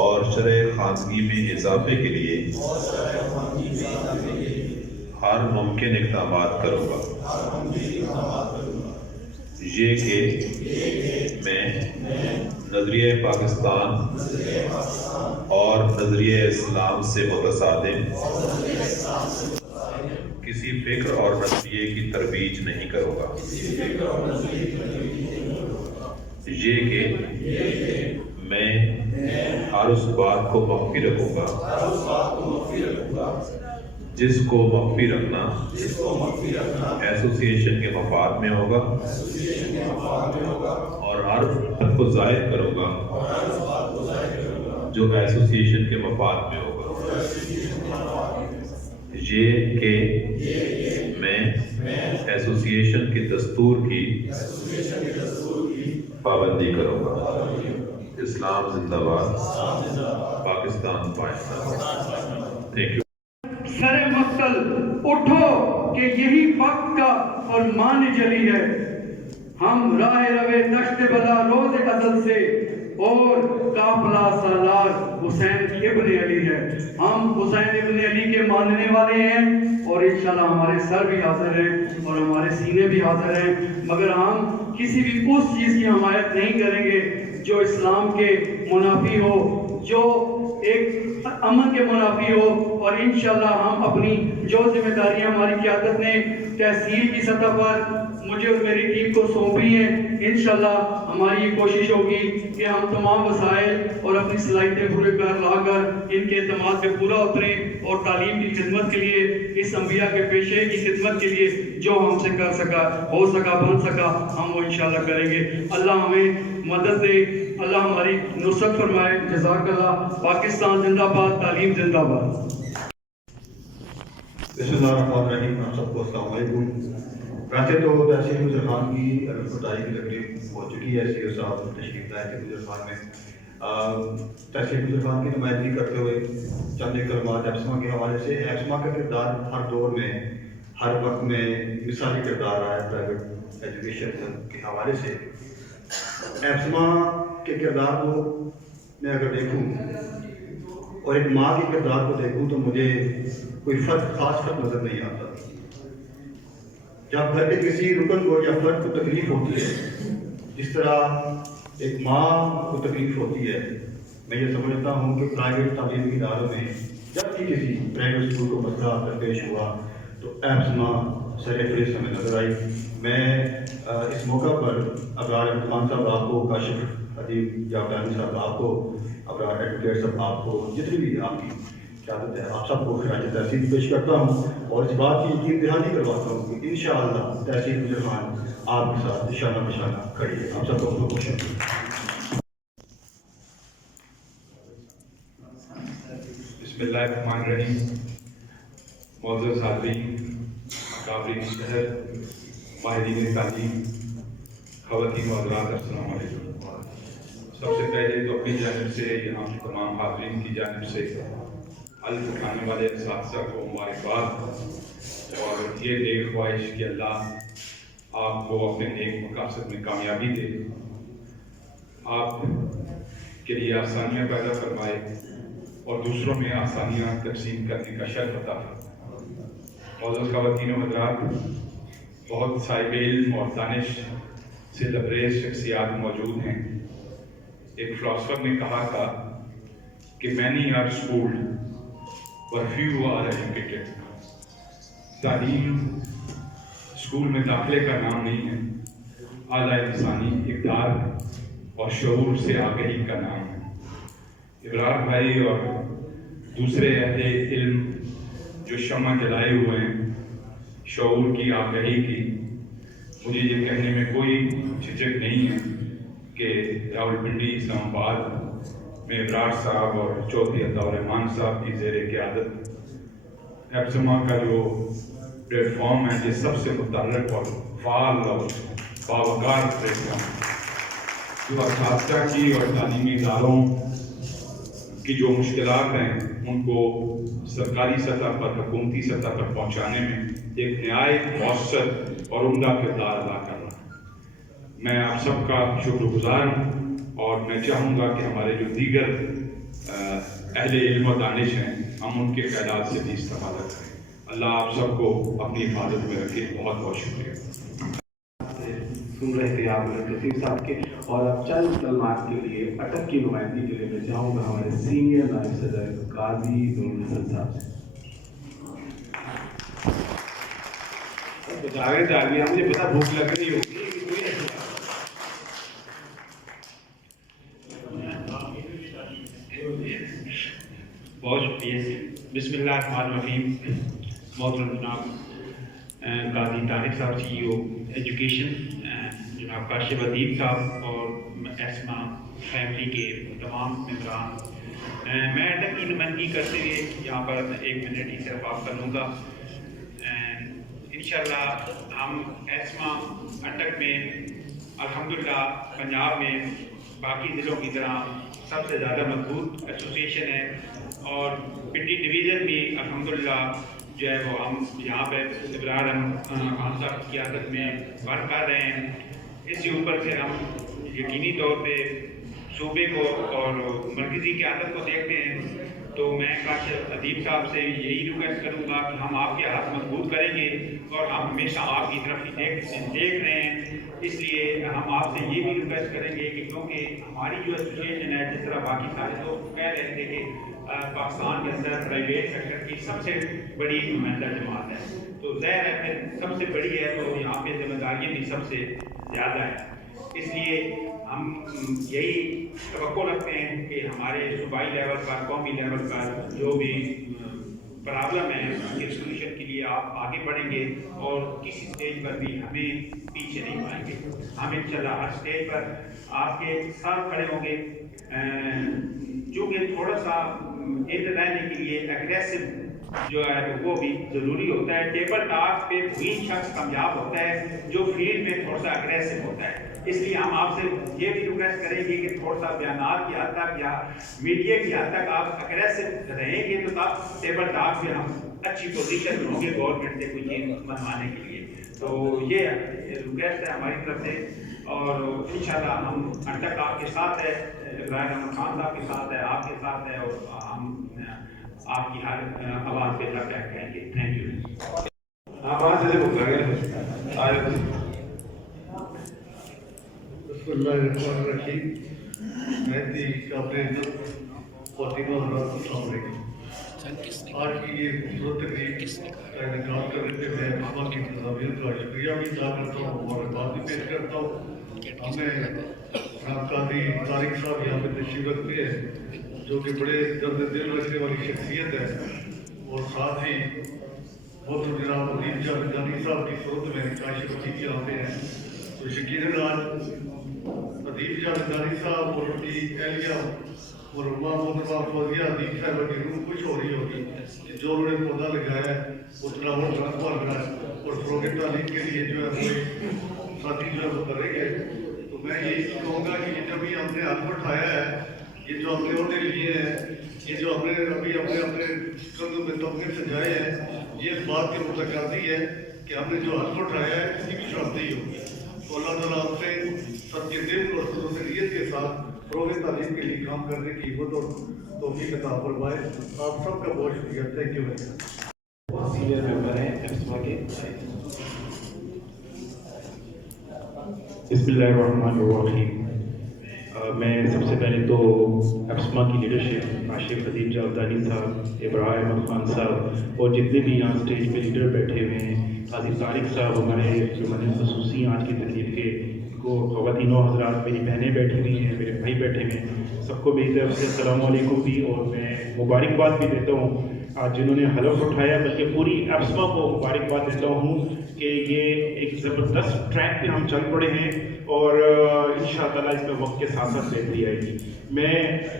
اور شرع خواندگی میں اضافے کے لیے ہر ممکن اقدامات کروں گا، یہ کہ میں نظریہ پاکستان اور نظریہ اسلام سے متصادم کسی فکر اور نظریے کی ترویج نہیں کروں گا، یہ کہ میں ہر اس بات کو مخفی رکھوں گا جس کو مخفی رکھنا ایسوسیشن کے مفاد میں ہوگا، اور ہر بات کو ظاہر کروں گا جو ایسوسیشن کے مفاد میں ہوگا۔ JK میں ایسوسیشن کے دستور کی پابندی کروں گا. اسلام زندہ باد. پاکستان پائندہ. Thank you. سر مقتل اٹھو کہ یہی وقت کا فرمان جلی ہے. ہم راہ روے دشت بلا روز ازل سے اور قافلہ سالار حسین ابن علی ہے. ہم حسین ابن علی کے ماننے والے ہیں اور انشاءاللہ ہمارے سر بھی حاضر ہیں اور ہمارے سینے بھی حاضر ہیں، مگر ہم کسی بھی اس چیز کی حمایت نہیں کریں گے جو اسلام کے منافی ہو، جو ایک امن کے منافی ہو. اور انشاءاللہ ہم اپنی جو ذمہ داریاں ہماری قیادت نے تحصیل کی سطح پر مجھے اور میری ٹیم کو سونپی ہیں، انشاءاللہ ہماری یہ کوشش ہوگی کہ ہم تمام وسائل اور اپنی صلاحیتیں پورے کر لا کر ان کے اعتماد پہ پورا اتریں اور تعلیم کی خدمت کے لیے، اس انبیاء کے پیشے کی خدمت کے لیے جو ہم سے کر سکا، ہو سکا، بن سکا، ہم وہ انشاءاللہ کریں گے. اللہ ہمیں مدد دے، اللہ ہماری نصرت فرمائے. جزاک اللہ. پاکستان زندہ باد. تعلیم زندہ باد. بسم اللہ الرحمن الرحیم. آپ سب کو السلام علیکم. ویسے تو تحصیل گجر خان کی بتائی کی تقریب ہو چکی ہے. سی او صاحب تشریف لائے تھے گجر خان میں. تحصیل گجر خان کی نمائندگی کرتے ہوئے چند ایک کلمات ایپسما کے حوالے سے. ایپسما کا کردار ہر دور میں، ہر وقت میں مثالی کردار رہا ہے پرائیویٹ ایجوکیشن کے حوالے سے. ایپسما کے کردار کو میں اگر دیکھوں اور ایک ماں کے کردار کو دیکھوں تو مجھے کوئی فرق، خاص فرق نظر نہیں آتا. جب گھر کے کسی رکن کو یا فرد کو تکلیف ہوتی ہے، جس طرح ایک ماں کو تکلیف ہوتی ہے، میں یہ سمجھتا ہوں کہ پرائیویٹ تعلیمی اداروں میں جب بھی کسی پرائیویٹ اسکول کو مسئلہ درپیش ہوا تو ایپسما سر فہرست ہمیں نظر آئی. میں اس موقع پر ابرار ارحمان صاحب آپ کو، کاشف ادیب جاویدانی صاحب آپ کو، ابرار ایڈوکیٹ صاحب آپ کو، جتنی بھی آپ کی قیادت ہے، آپ سب کو خراج تحسین پیش کرتا ہوں اور اس بات کی یقین دہانی کرواتا ہوں کہ انشاءاللہ تحصیل گجر خان آپ کے ساتھ نشانہ بشانہ کھڑی ہے. آپ سب کو بہت بہت شکریہ. بسم اللہ الرحمن الرحیم. معزز حاضرین، اکابرین شہر، ماہرین تعلیم، خواتین و حضرات، السلام علیکم. سب سے پہلے تو اپنی جانب سے یہاں کے تمام حاضرین کی جانب سے علم اٹھانے والے اساتذہ کو مبارکباد اور یہ نیک خواہش کہ اللہ آپ کو اپنے نیک مقاصد میں کامیابی دے، آپ کے لیے آسانیاں پیدا فرمائے اور دوسروں میں آسانیاں تقسیم کرنے کا شرف عطا فرمائے. معزز خواتین و حضرات، بہت صاحب علم اور دانش سے لبریز شخصیات موجود ہیں. ایک فلاسفر نے کہا تھا کہ many are schooled but few are educated. تعلیم اسکول میں داخلے کا نام نہیں ہے، اعلیٰ انسانی اقدار اور شعور سے آگہی کا نام ہے. ابرار بھائی اور دوسرے اہل علم جو شمع جلائے ہوئے ہیں شعور کی، آگہی کی، مجھے یہ کہنے میں کوئی جھجک نہیں ہے کہ راولپنڈی اسلام آباد میں ابرار صاحب اور چودھری عطاء الرحمان صاحب کی زیر قیادت ایپسما کا جو پلیٹ فارم ہے، یہ سب سے متعلق اور فعال اور باوقار پلیٹ فارم جو اساتذہ کی اور تعلیمی اداروں کی جو مشکلات ہیں ان کو سرکاری سطح پر، حکومتی سطح پر پہنچانے میں ایک نہایت مؤثر اور عمدہ کردار ادا کر رہا ہے. میں آپ سب کا شکر گزار ہوں اور میں چاہوں گا کہ ہمارے جو دیگر اہل علم و دانش ہیں ہم ان کے خیالات سے بھی استفادہ کریں. اللہ آپ سب کو اپنی حفاظت میں رکھے. بہت بہت شکریہ. سن رہے تھے آپ لطیف صاحب کے، اور اب چند کلمات کے لیے اٹک کی نمائندگی کے لیے میں چاہوں گا ہمارے سینئر نائب صدر قاضی نورالحسن صاحب سے. بتاوے تعلیم، مجھے پتا بھوک لگ رہی ہوگی. بہت شکریہ. بسم اللہ الرحمن الرحیم. محترم جناب قاضی طارق صاحب CEO ایجوکیشن، جناب کاشف ادیب صاحب اور ایسما فیملی کے تمام ممبران، میں اٹک کی نمائندگی کرتے ہوئے یہاں پر 1 منٹ ہی صرف آپ کا لوں گا. انشاءاللہ ہم ایسما اٹک میں الحمدللہ پنجاب میں باقی ضلعوں کی طرح سب سے زیادہ مضبوط ایسوسیشن ہے اور پنڈی ڈویژن بھی الحمدللہ جو ہے وہ ہم یہاں پہ ابرار خان صاحب کی قیادت میں ورک کر رہے ہیں. اس کے اوپر سے ہم یقینی طور پہ صوبے کو اور مرکزی قیادت کو دیکھتے ہیں. تو میں کاشف ادیب صاحب سے یہی ریکویسٹ کروں گا کہ ہم آپ کے ہاتھ مضبوط کریں گے اور ہم ہمیشہ آپ کی طرف ہی دیکھ رہے ہیں. اس لیے ہم آپ سے یہ بھی ریکویسٹ کریں گے کہ کیونکہ ہماری جو ایسوسیشن ہے جس طرح باقی سارے لوگ کہہ رہے تھے کہ پاکستان کے اندر پرائیویٹ سیکٹر کی سب سے بڑی نمائندہ جماعت ہے تو ظاہر ہے کہ سب سے بڑی ہے تو یہاں پہ ذمہ داریاں بھی سب سے زیادہ ہیں. اس لیے ہم یہی توقع رکھتے ہیں کہ ہمارے صوبائی لیول پر قومی لیول پر جو بھی پرابلم ہے اس کے سولوشن کے لیے آپ آگے بڑھیں گے اور کسی اسٹیج پر بھی ہمیں پیچھے نہیں پائیں گے. ہم انشاءاللہ ہر اسٹیج پر آپ کے ساتھ کھڑے ہوں گے. چونکہ تھوڑا سا ادھر رہنے کے لیے ایگریسو جو ہے وہ بھی ضروری ہوتا ہے. ٹیبل ٹاک پہ وہی شخص کامیاب ہوتا ہے جو فیلڈ میں تھوڑا سا اگریسو ہوتا ہے. اس لیے ہم آپ سے یہ بھی ریکویسٹ کریں گے کہ تھوڑا سا بیانات کی حد تک یا میڈیا کی حد تک آپ اگریسو رہیں گے تو تب ٹیبل ٹاک پہ ہم اچھی پوزیشن ہوں گے گورنمنٹ سے کوئی چیز منوانے کے لیے. تو یہ ریکویسٹ ہے ہماری طرف سے اور انشاءاللہ ہم اٹک آپ کے ساتھ ہے, ابراہیم خان صاحب کے ساتھ ہے, آپ کے ساتھ ہے اور ہم آپ کی ہر آواز پہ لگ کہیں گے. Thank you. بسم اللہ الرحمن الرحیم. مہدی اپنے فاطمہ حضرات السلام علیکم. آج کی یہ خوبصورت تقریب کا انعقاد کرنے سے میں اپنا کی انتظامیہ کا شکریہ بھی ادا کرتا ہوں اور مبارکباد بھی پیش کرتا ہوں. ہمیں قاضی طارق صاحب یہاں پہ تشریف رکھتے ہیں جو کہ بڑے درد دل رکھنے والی شخصیت ہے اور ساتھ ہی بہت جناب ادیب شاہ رمضانی صاحب کی صورت میں کاشف ادیب آتے ہیں. تو یقیناً آج ادیب شاہ رمضانی صاحب اور ان کی اہلیہ اور محترمہ فوزیہ ادیب صاحبہ کی روح خوش ہو رہی ہوگی کہ جو انہوں نے پودا لگایا ہے اتنا وہ ٹرانسفر کر رہا ہے اور فروغ تعلیم کے لیے جو ہے وہ ساتھی جو ہے وہ کریں گے. تو میں یہی کہوں گا کہ یہ جو بھی ہم نے ہاتھ اٹھایا ہے, یہ جو ہم نے عہدے لیے ہیں, یہ جو ہم نے ابھی اپنے کندھوں میں تمغے سجائے ہیں, یہ اس بات کے متقاضی ہے کہ ہم نے جو ہاتھ اٹھایا ہے کسی بھی شرط نہیں ہوگی. تو اللہ تعالیٰ آپ سے سب کے دل اور خصوصیت کے ساتھ فروغ تعلیم کے لیے کام کرنے کی ہمت اور توفیق عطا فرمائے. آپ سب کا بہت شکریہ. Thank you very much. Senior member ہیں ایپسما کے. بسم اللہ الرحمن الرحیم. میں سب سے پہلے تو ایپسما کی لیڈرشپ کاشف ادیب جاودانی صاحب, ابراہیم احمد خان صاحب اور جتنے بھی یہاں اسٹیج پہ لیڈر بیٹھے ہوئے ہیں, قاضی طارق صاحب ہمارے جو مدنی خصوصی آج کی تقریب کے کو خواتینوں حضرات, میری بہنیں بیٹھی ہوئی ہیں, میرے بھائی بیٹھے ہوئے ہیں, سب کو میری طرف سے السلام علیکم بھی. اور میں مبارکباد بھی دیتا ہوں آج جنہوں نے حلف اٹھایا, بلکہ پوری ایپسما کو مبارکباد دیتا ہوں کہ یہ ایک زبردست ٹریک پہ ہم چل پڑے ہیں اور انشاءاللہ اس میں وقت کے ساتھ ساتھ بہتری آئے گی.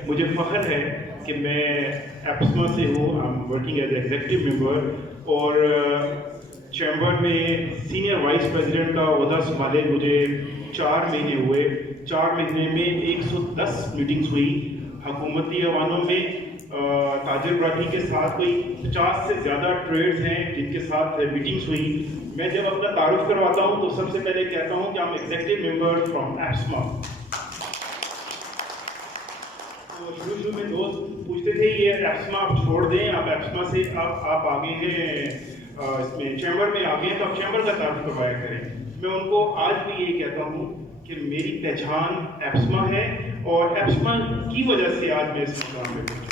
مجھے فخر ہے کہ میں ایپسما سے ہوں. I am working as executive member اور چیمبر میں سینئر وائس پریزیڈنٹ کا عہدہ سنبھالے مجھے 4 مہینے ہوئے. 4 مہینے میں 110 میٹنگز ہوئی حکومتی ایوانوں میں. تاجر براٹھی کے ساتھ کوئی 50 سے زیادہ ٹریڈز ہیں جن کے ساتھ میٹنگز ہوئی. میں جب اپنا تعارف کرواتا ہوں تو سب سے پہلے کہتا ہوں کہ ہم ایگزیکٹو ممبر فرام ایپسما. تو شروع میں دوست پوچھتے تھے یہ ایپسما آپ چھوڑ دیں, آپ ایپسما سے آپ آگے ہیں اس میں چیمبر میں آگے ہیں تو آپ چیمبر کا تعارف کروایا کریں. میں ان کو آج بھی یہی کہتا ہوں کہ میری پہچان ایپسما ہے اور ایپسما کی وجہ سے آج میں اس مقام پہ ہوں.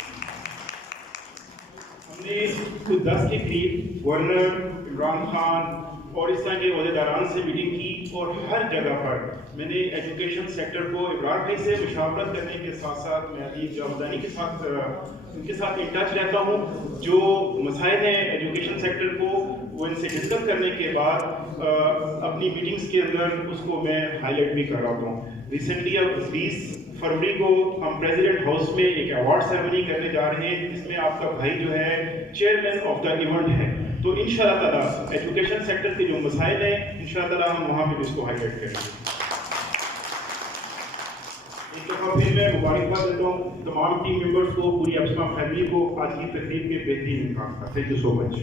ہم نے کچھ 10 کے قریب گورنر عمران خان اور اس طرح کے عہدیداران سے میٹنگ کی اور ہر جگہ پر میں نے ایجوکیشن سیکٹر کو ابرار بھائی سے مشاورت کرنے کے ساتھ ساتھ میں ادیب جاودانی کے ساتھ ان کے ساتھ ان ٹچ رہتا ہوں. جو مسائل ہیں ایجوکیشن سیکٹر کو وہ ان سے ڈسکس کرنے کے بعد اپنی میٹنگز کے اندر اس کو میں ہائی لائٹ بھی کر رہا ہوں. ریسنٹلی اب 20 فروری کو ہم پریزیڈنٹ ہاؤس میں ایک ایوارڈ سیرمنی کرنے جا رہے ہیں جس میں آپ کا بھائی جو ہے چیئرمین آف دا ایونٹ ہے. تو انشاءاللہ تعالیٰ ایجوکیشن سیکٹر کے جو مسائل ہیں انشاءاللہ تعالیٰ ہم وہاں پہ بھی اس کو ہائی لائٹ کریں گے. ایک دفعہ پھر میں مبارکباد دیتا ہوں تمام ٹیم ممبرس کو, پوری ابسما فیملی کو آج کی تقریب کے بہترین کام کا. تھینک یو سو مچ.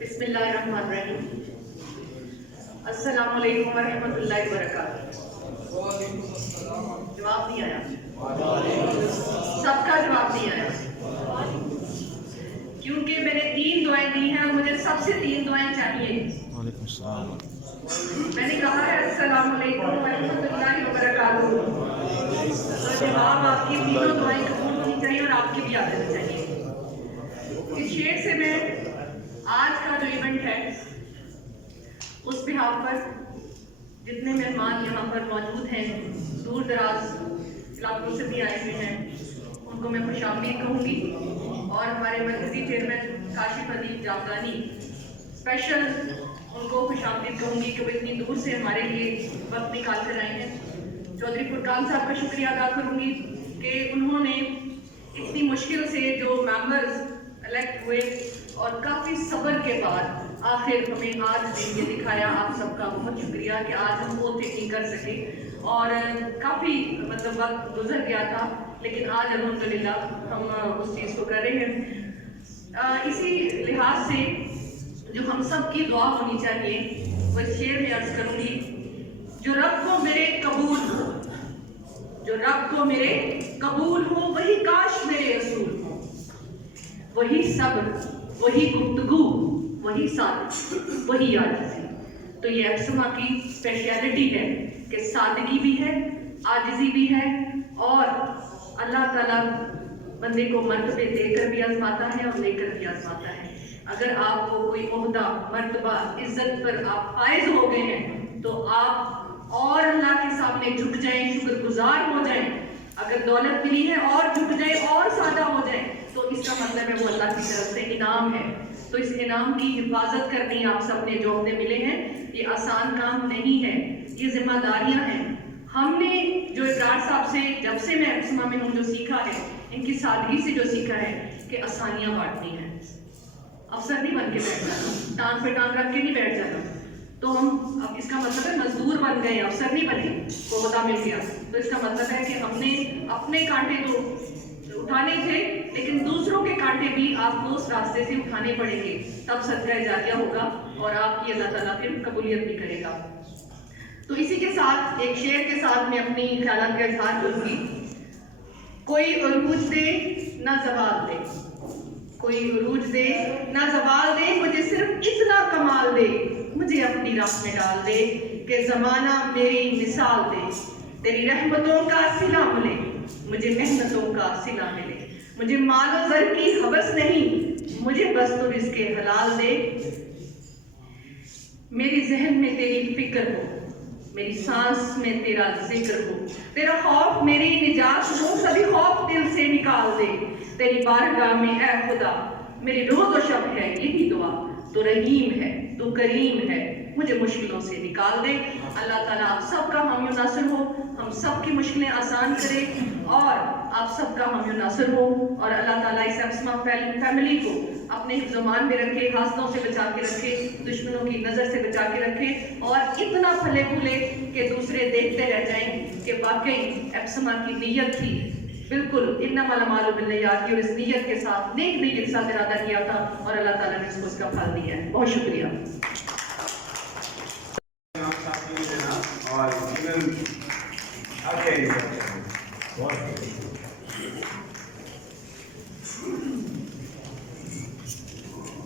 بسم اللہ الرحمن الرحیم. السلام علیکم ورحمۃ اللہ وبرکاتہ. جواب نہیں آیا, سب کا جواب نہیں آیا, کیونکہ میں نے 3 دعائیں دی ہیں اور مجھے سب سے 3 دعائیں چاہیے. وعلیکم السلام. میں نے کہا ہے السلام علیکم ورحمۃ اللہ وبرکاتہ, تو جواب آپ کی 3 دعائیں قبول ہونی چاہیے اور آپ کی بھی آنی چاہیے. اس شعر سے میں آج کا جو ایونٹ ہے اس بحاف پر جتنے مہمان یہاں پر موجود ہیں, دور دراز علاقوں سے بھی آئے ہوئے ہیں, ان کو میں خوش آمدید کہوں گی. اور ہمارے مرکزی چیئرمین کاشف ادیب جاودانی اسپیشل ان کو خوش آمدید کہوں گی کہ وہ اتنی دور سے ہمارے لیے وقت نکال کر آئے ہیں. چودھری فرقان صاحب کا شکریہ ادا کروں گی کہ انہوں نے اتنی مشکل سے جو ممبرز الیکٹ ہوئے اور کافی صبر کے بعد آخر ہمیں آج دن یہ دکھایا. آپ سب کا بہت شکریہ کہ آج ہم وہ نہیں کر سکے اور کافی وقت گزر گیا تھا, لیکن آج الحمدللہ ہم اس چیز کو کر رہے ہیں. اسی لحاظ سے جو ہم سب کی دعا ہونی چاہیے وہ شعر میں عرض کروں گی. جو رب کو میرے قبول ہو, جو رب کو میرے قبول ہو, وہی کاش میرے اصول ہو, وہی صبر, وہی گفتگو, وہی سادگی, وہی عاجزی. تو یہ ابسما کی اسپیشلٹی ہے کہ سادگی بھی ہے, عاجزی بھی ہے, اور اللہ تعالیٰ بندے کو مرتبے دے کر بھی آزماتا ہے اور لے کر بھی آزماتا ہے. اگر آپ کو کوئی عہدہ, مرتبہ, عزت پر آپ فائز ہو گئے ہیں تو آپ اور اللہ کے سامنے جھک جائیں, شکر گزار ہو جائیں. اگر دولت ملی ہے اور جھک جائیں اور سادہ ہو جائیں تو اس کا مطلب ہے وہ اللہ کی طرف سے انعام ہے. تو اس انعام کی حفاظت کرنی آپ سب نے جو عہدے ملے ہیں یہ آسان کام نہیں ہے, یہ ذمہ داریاں ہیں. ہم نے جو ابرار صاحب سے جب سے میں ابسما میں ہوں جو سیکھا ہے, ان کی سادگی سے جو سیکھا ہے کہ آسانیاں بانٹنی ہیں. افسر نہیں بن کے بیٹھ جانا, ٹانگ پہ ٹانگ رکھ کے نہیں بیٹھ جانا. تو ہم اب اس کا مطلب ہے مزدور بن گئے, افسر نہیں بنے, عہدہ مل گیا. تو اس کا مطلب ہے کہ ہم نے اپنے کانٹے تو اٹھانے تھے, لیکن دوسروں کے کانٹے بھی آپ کو اس راستے سے اٹھانے پڑیں گے, تب صدقہ جاریہ ہوگا اور آپ کی اللہ تعالیٰ پھر قبولیت بھی کرے گا. تو اسی کے ساتھ ایک شعر کے ساتھ میں اپنی خیالات کا اظہار کروں گی. کوئی عروج دے نہ زوال دے, کوئی عروج دے نہ زوال دے, مجھے صرف اتنا کمال دے, مجھے اپنی راہ میں ڈال دے کہ زمانہ میری مثال دے. تیری رحمتوں کا صلہ ملے, مجھے محنتوں کا صلہ ملے. مجھے مال و زر کی ہوس نہیں, مجھے بس تو رزق حلال دے. میری ذہن میں تیری فکر ہو, میری سانس میں تیرا ذکر ہو, تیرا خوف میری نجات ہو, سبھی خوف دل سے نکال دے. تیری بارگاہ میں اے خدا میری روز و شب ہے یہی دعا, تو رحیم ہے, تو کریم ہے, مجھے مشکلوں سے نکال دے. اللہ تعالیٰ آپ سب کا حامی و ناصر ہو, ہم سب کی مشکلیں آسان کرے اور آپ سب کا حامی و ناصر ہو. اور اللہ تعالیٰ اس ابسما فیملی کو اپنے حفظ و امان میں رکھے, حاسدوں سے بچا کے رکھے, دشمنوں کی نظر سے بچا کے رکھے, اور اتنا پھلے پھولے کہ دوسرے دیکھتے رہ جائیں کہ واقعی ابسما کی نیت تھی بالکل انما الاعمال بالنیات کی, اور اس نیت کے ساتھ نیک نیت کے ساتھ ارادہ کیا تھا اور اللہ تعالیٰ نے اس کو اس کا پھل دیا ہے. بہت شکریہ.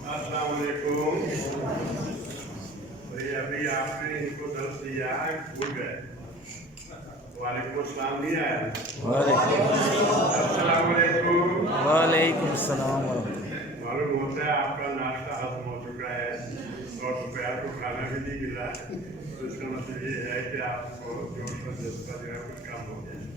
السلام علیکم. ابھی آپ نے ان کو درس دیا ہے, بھول گئے. وعلیکم السلام نہیں آیا. السلام علیکم. وعلیکم السلام. معلوم ہوتا ہے آپ کا ناشتہ ختم ہو چکا ہے اور دوپہر کو کھانا بھی نہیں ملا, تو اس کا مطلب یہ ہے کہ آپ کو جوش و جذبہ جو ہے کچھ کم ہو گیا.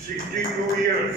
62 years।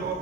2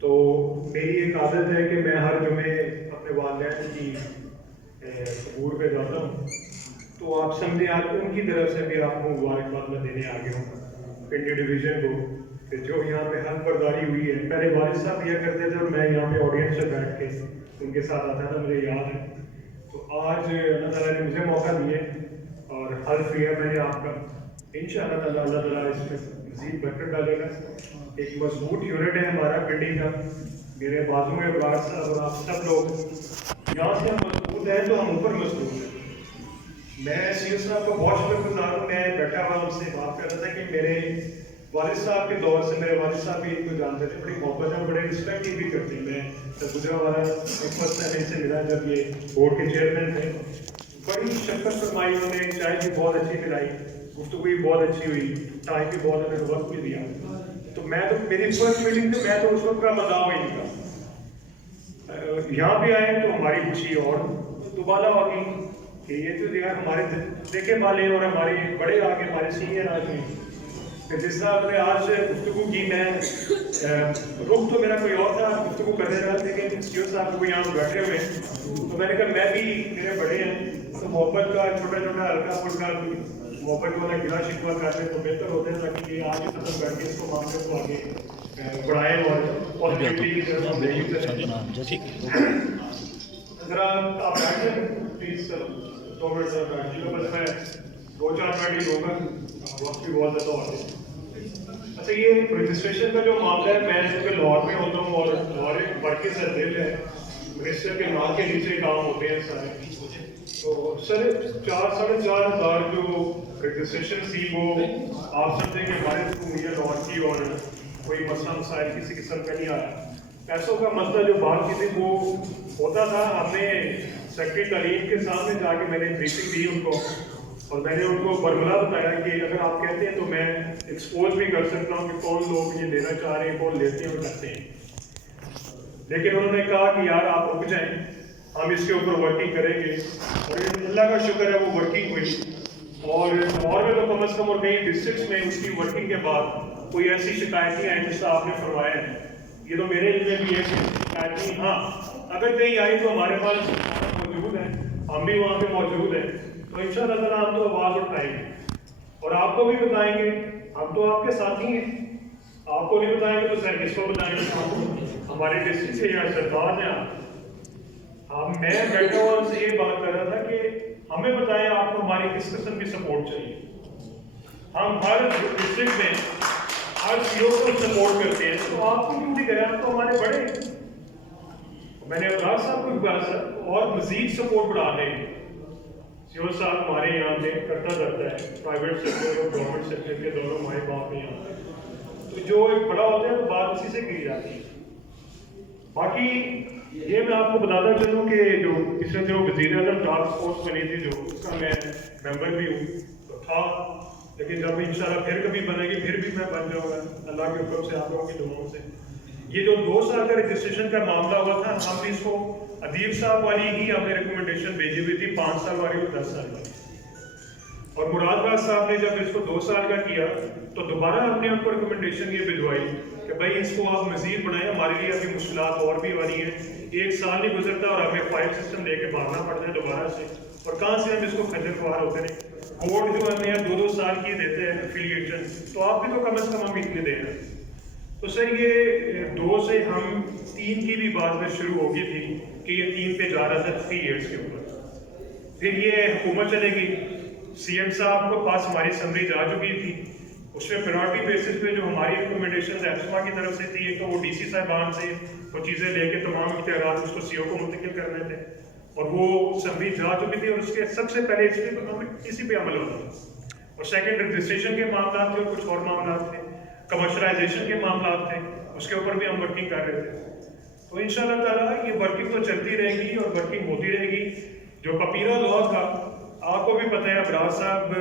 تو میری ایک عادت ہے کہ میں ہر جمعے اپنے والدین کی قبور پہ جاتا ہوں، تو آپ سمجھیں آپ ان کی طرف سے بھی آپ کو مبارکباد میں دینے آگے ہوں پنڈی ڈویژن کو کہ جو یہاں پہ حق برداری ہوئی ہے. پہلے والد صاحب کیا کرتے تھے اور میں یہاں پہ آڈینس سے بیٹھ کے ان کے ساتھ آتا تھا، مجھے یاد ہے. تو آج اللہ تعالیٰ نے مجھے موقع دیے اور حلف کیا میں نے آپ کا، انشاءاللہ تعالیٰ اللہ تعالیٰ اس میں مزید برکت ڈالے گا. ایک مضبوط یونٹ ہے ہمارا پنڈی کا، میرے بازو میں ابراج صاحب اور آپ سب لوگ یہاں سے ہم مضبوط ہیں تو ہم اوپر مضبوط ہیں. میں سی او صاحب کو بہت شکر گزار ہوں. میں بیٹھا ہوا ان سے بات کر رہا تھا کہ میرے والد صاحب کے دور سے میرے والد صاحب بھی ان کو جانتے تھے، بڑی محبت ہے، بڑے رسپیکٹ بھی کرتے ہیں. میں گزرا والا ایک فرسٹ ٹائم ان سے ملا جب یہ بورڈ کے چیئرمین تھے. بڑی شفقت فرمائی انہوں نے، چائے بھی بہت اچھی پلائی، گفتگو بھی بہت اچھی ہوئی، ٹائم بھی بہت ہمیں وقت بھی دیا. تو میں تو میری فرسٹ میٹنگ تھی، میں تو اس وقت کا مذاق ہی نہیں تھا. یہاں پہ آئے تو ہماری خوشی اور دوبارہ آ گئی کہ یہ تو یار ہمارے دیکھے والے اور ہمارے بڑے آگے ہمارے سینئر آدمی کہ جس طرح میں آج گفتگو کی، میں رخ تو میرا کوئی اور تھا، گفتگو کرنے رہا تھا کہ سی او صاحب کو یہاں بیٹھے ہوئے ہیں تو میں نے کہا میں بھی میرے بڑے ہیں تو محبت کا چھوٹا چھوٹا ہلکا پھلکا محبت والا گلا شکوا کرتے تو بہتر ہوتے ہیں تاکہ یہ آج ختم کر کے اس کو معاملے کو آگے بڑھائیں اور پازیٹیوٹی کی طرف ہم نہیں کریں. ذرا آپ بیٹھیں پلیز سر، 2 منٹ سر بیٹھ جائیے، بس میں 2-4 منٹ ہی ہوگا، وقت بھی بہت زیادہ ہوتا ہے. اچھا یہ رجسٹریشن کا جو معاملہ ہے، میں اس پہ لاہور میں ہوتا ہوں اور لاہور ایک بڑی سے دل ہے، منسٹر کے نام کے نیچے کام ہوتے ہیں سارے. تو سر 4-4.5 ہزار جو رجسٹریشن تھی وہ آپ سمجھیں کہ ہمارے مہیا لاہور کی اور کوئی مسئلہ مسائل کسی قسم کا نہیں آیا. پیسوں کا مسئلہ جو بات کی تھی وہ ہوتا تھا، ہم نے سیکرٹری تعلیم کے سامنے جا کے میں نے بریفنگ دی ان کو اور میں نے ان کو برملا بتایا کہ اگر آپ کہتے ہیں تو میں ایکسپوز بھی کر سکتا ہوں کہ کون لوگ یہ لینا چاہ رہے ہیں، کون لیتے ہیں اور کرتے ہیں. لیکن انہوں نے کہا کہ یار آپ رک جائیں، ہم اس کے اوپر ورکنگ کریں گے اور اللہ کا شکر ہے وہ ورکنگ ہوئی. اور میں تو کم از کم اور کئی ڈسٹرکٹس میں اس کی ورکنگ کے بعد کوئی ایسی شکایت نہیں آئی جس کا آپ نے فرمایا ہے. یہ تو میرے علم میں بھی ہے کہ شکایت نہیں، ہاں اگر کہیں آئی تو ہمارے پاس موجود ہے، ہم بھی وہاں پہ موجود ہیں. تو ان شاء اللہ تعالیٰ ہم تو آواز اٹھائیں گے اور آپ کو بھی بتائیں گے. ہم تو آپ کے ساتھی ہیں، آپ کو بھی بتائیں گے تو سر کس کو بتائیں گے؟ ہمارے ڈسٹرکٹ سے یا سرکار ہیں آپ. میں بیٹھا ہوا ان سے یہ بات کر رہا تھا کہ ہمیں بتائیں آپ کو ہماری کس قسم کی سپورٹ چاہیے. ہم ہر ڈسٹرکٹ میں ہر سی او کو سپورٹ کرتے ہیں، تو آپ کو کیوں نہیں کریں؟ آپ تو ہمارے بڑے ہیں. میں نے ابراج صاحب کو بھی کہا سر اور مزید سپورٹ بڑھا دیں. سی او صاحب ہمارے یہاں پہ کرتا رہتا ہے، پرائیویٹ سیکٹر اور گورنمنٹ سیکٹر کے دونوں ہمارے باپ میں یہاں پہ، تو جو ایک بڑا ہوتا ہے وہ بات اسی سے کی جاتی ہے. باقی یہ میں آپ کو بتاتا چلوں کہ جو اس میں جو وزیر اعظم ٹاسک فورس بنی تھی، جو اس کا میں ممبر بھی ہوں تھا، لیکن جب انشاءاللہ پھر کبھی بنے گی پھر بھی میں بن جاؤں گا اللہ کے حکم سے، آپ لوگوں کی دعاؤں سے. یہ جو 2 سال کا رجسٹریشن کا معاملہ ہوا تھا، ہم بھی اس کو ادیب صاحب والی ہی ہم نے ریکمنڈیشن بھیجی ہوئی تھی، 5 سال والی اور 10 سال والی. اور مراد باز صاحب نے جب اس کو 2 سال کا کیا تو دوبارہ ہم نے ان کو ریکمنڈیشن یہ بھجوائی کہ بھائی اس کو آپ مزید بنائیں، ہمارے لیے ابھی مشکلات اور بھی والی ہیں. 1 سال نہیں گزرتا اور ہمیں فائل سسٹم لے کے بھاگنا پڑتا ہے دوبارہ سے، اور کہاں سے ہم اس کو خجل خوار ہوتے ہیں. بورڈ جو ہمیں 2-2 سال کی دیتے ہیں افیلیشن، تو آپ بھی تو کم از کم ہم اتنے دے رہے ہیں. تو سر یہ 2 سے ہم 3 کی بھی بات میں شروع ہو گئی تھی کہ یہ 3 پہ جا رہا تھا 3 ایئرس کے اوپر. پھر یہ حکومت چلے گی، سی ایم صاحب کو پاس ہماری سمری جا چکی تھی، اس میں پرائورٹی بیسس پہ جو ہماری ریکمنڈیشن ایپسما کی طرف سے تھی، ایک تو وہ ڈی سی صاحبان سے وہ چیزیں لے کے تمام اختیارات اس کو سی او کو منتقل کرنے تھے، اور وہ سمری جا چکی تھی اور اس کے سب سے پہلے اسی پہ عمل ہوتا تھا. اور سیکنڈ رجسٹریشن کے معاملات تھے اور کچھ اور معاملات تھے، کمرشلائزیشن کے معاملات تھے، اس کے اوپر بھی ہم ورکنگ کر رہے تھے. تو ان شاء اللہ تعالیٰ یہ ورکنگ تو چلتی رہے گی اور ورکنگ ہوتی رہے گی. جو پپیرا لاء تھا آپ کو بھی پتہ ہے، ابراج صاحب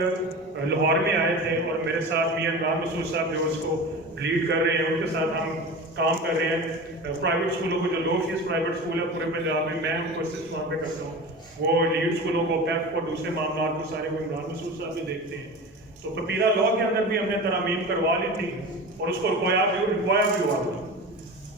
لاہور میں آئے تھے اور میرے ساتھ میاں عمران مسعود صاحب جو اس کو لیڈ کر رہے ہیں، ان کے ساتھ ہم کام کر رہے ہیں. پرائیویٹ اسکولوں کو جو لو فیس پرائیویٹ اسکول ہے پورے پنجاب میں، میں ان کو اسسٹ وہاں پہ کرتا ہوں. وہ لیڈ اسکولوں کو پیپ اور دوسرے معاملات کو سارے وہ عمران مسعود صاحب بھی دیکھتے ہیں. تو پپیرا لاء کے اندر بھی ہم نے ترامیم کروا لی تھی اور اس کو رکوایا بھی ہوا تھا.